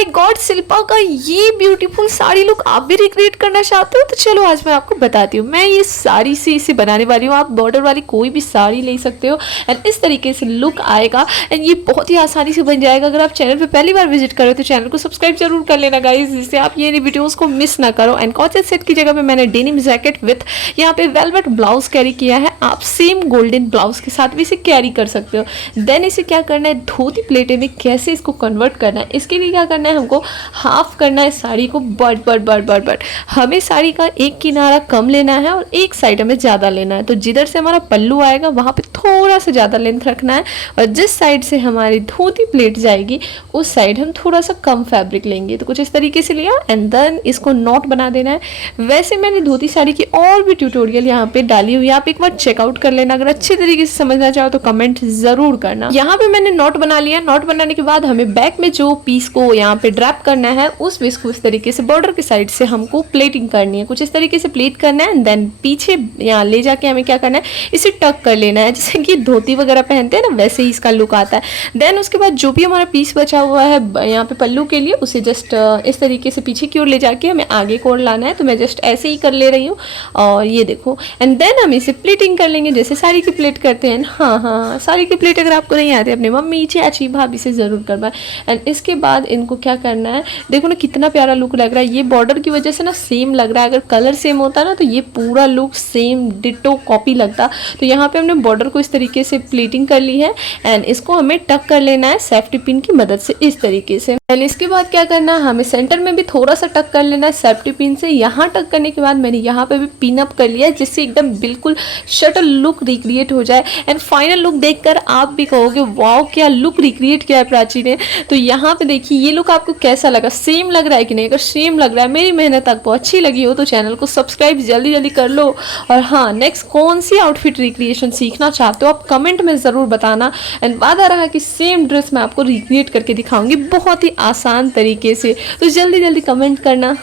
My God Shilpa का ये beautiful sari look आप भी रिक्रिएट करना चाहते हो तो चलो आज मैं आपको बताती हूँ। मैं ये साड़ी से इसे बनाने वाली हूँ। आप बॉर्डर वाली कोई भी साड़ी ले सकते हो एंड इस तरीके से लुक आएगा एंड ये बहुत ही आसानी से बन जाएगा। अगर आप चैनल पे पहली बार विजिट करो तो चैनल को सब्सक्राइब जरूर कर लेना गाइस, जिससे आप ये वीडियोस को मिस ना करो। एंड कॉर्सेट सेट की जगह पे मैंने डेनिम जैकेट विथ यहाँ पे वेलवेट ब्लाउज कैरी किया है। आप सेम गोल्डन ब्लाउज के साथ भी इसे कैरी कर सकते हो। देन इसे क्या करना है, धोती प्लेटे में कैसे इसको कन्वर्ट करना है, इसके लिए क्या करना है, हमको हाफ करना है साड़ी को। बट हमें साड़ी का एक किनारा कम लेना है और एक साइड हमें ज़्यादा लेना है। तो जिधर से हमारा पल्लू आएगा वहाँ पे थोड़ा सा ज़्यादा लेंथ रखना है और जिस साइड से हमारी धोती प्लेट जाएगी उस साइड हम थोड़ा सा कम फैब्रिक लेंगे। तो कुछ इस तरीके से लिया एंड देन इसको नॉट बना देना है। वैसे मैंने धोती साड़ी की और भी ट्यूटोरियल यहाँ पे डाली हुई है, आप एक बार चेकआउट कर लेना। अगर अच्छे तरीके से समझना चाहो तो कमेंट जरूर करना। यहाँ पे मैंने नॉट बना लिया। नॉट बनाने के बाद हमें बैक में जो पीस को यहाँ पे ड्रैप करना है उस पीस को इस तरीके से बॉर्डर की साइड से हमको प्लेटिंग करनी है। कुछ इस तरीके से प्लेट करना है एंड देन पीछे यहाँ ले जाके हमें क्या करना है, इसे टक कर लेना है। जैसे कि धोती वगैरह पहनते हैं ना, वैसे ही इसका लुक आता है। देन उसके बाद जो भी हमारा पीस बचा हुआ है यहाँ पे पल्लू के लिए, उसे जस्ट इस तरीके से पीछे की ओर ले जाके हमें आगे की ओर लाना है। तो मैं जस्ट ऐसे ही कर ले रही हूँ और ये देखो एंड देन हम इसे प्लेटिंग कर लेंगे जैसे साड़ी की प्लेट करते हैं। हाँ, साड़ी की प्लेट अगर आपको नहीं आती, अपनी मम्मी चाची भाभी से ज़रूर करवाएं। एंड इसके बाद इनको क्या करना है, देखो ना कितना प्यारा लुक लग रहा है। ये बॉर्डर की वजह से ना सेम लग रहा है। अगर कलर सेम होता ना तो ये पूरा लुक सेम डिटो कॉपी लगता। तो यहाँ पे हमने बॉर्डर को इस तरीके से प्लेटिंग कर ली है एंड इसको हमें टक कर लेना है सेफ्टी पिन की मदद से इस तरीके से। एंड इसके बाद क्या करना है, हमें सेंटर में भी थोड़ा सा टक कर लेना है सेफ्टी पिन से। यहाँ टक करने के बाद मैंने यहाँ पे भी पिन अप कर लिया है जिससे एकदम बिल्कुल शटल लुक रिक्रिएट हो जाए। एंड फाइनल लुक देखकर आप भी कहोगे वाओ क्या लुक रिक्रिएट किया है प्राची ने। तो यहाँ पे देखिए ये लुक आपको कैसा लगा, सेम लग रहा है कि नहीं? अगर सेम लग रहा है, मेरी मेहनत आपको अच्छी लगी हो तो चैनल को सब्सक्राइब जल्दी जल्दी कर लो। और हाँ, नेक्स्ट कौन सी आउटफिट रिक्रिएशन सीखना चाहते हो आप कमेंट में ज़रूर बताना। एंड वादा रहा कि सेम ड्रेस मैं आपको रिक्रिएट करके दिखाऊंगी बहुत ही आसान तरीके से। तो जल्दी जल्दी कमेंट करना।